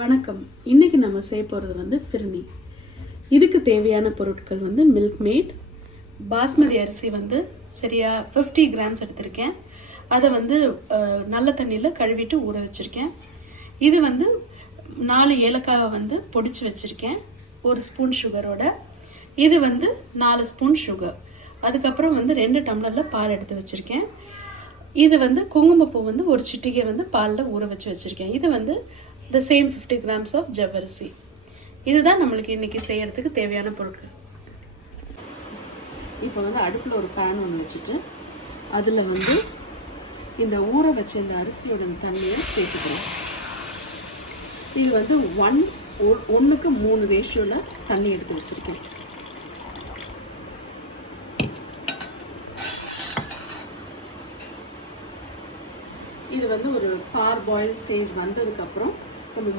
வணக்கம். இன்றைக்கி நம்ம செய்ய போகிறது வந்து ஃபிர்னி. இதுக்கு தேவையான பொருட்கள் வந்து மில்க் மேட், பாஸ்மதி அரிசி வந்து சரியாக 50 கிராம்ஸ் எடுத்திருக்கேன். அதை வந்து நல்ல தண்ணியில் கழுவிட்டு ஊற வச்சுருக்கேன். இது வந்து 4 ஏலக்காவை வந்து பொடிச்சு வச்சுருக்கேன், 1 ஸ்பூன் சுகரோட. இது வந்து 4 ஸ்பூன் சுகர். அதுக்கப்புறம் வந்து 2 டம்ளரில் பால் எடுத்து வச்சுருக்கேன். இது வந்து குங்குமப்பூ வந்து ஒரு சிட்டிகை வந்து பாலில் ஊற வச்சுருக்கேன். இது வந்து the same 50 grams of ஜவ்வரிசி. இதுதான் நம்மளுக்கு இன்றைக்கி செய்கிறதுக்கு தேவையான பொருட்கள். இப்போ வந்து அடுப்பில் ஒரு பேன் ஒன்று வச்சுட்டு அதில் வந்து இந்த ஊற வச்ச இந்த அரிசியோட தண்ணியை சேர்த்துக்கலாம். இது வந்து 1:3 ரேஷியோவில் தண்ணி எடுத்து வச்சுருக்கேன். இது வந்து ஒரு பார் பாயில் ஸ்டேஜ் வந்ததுக்கப்புறம்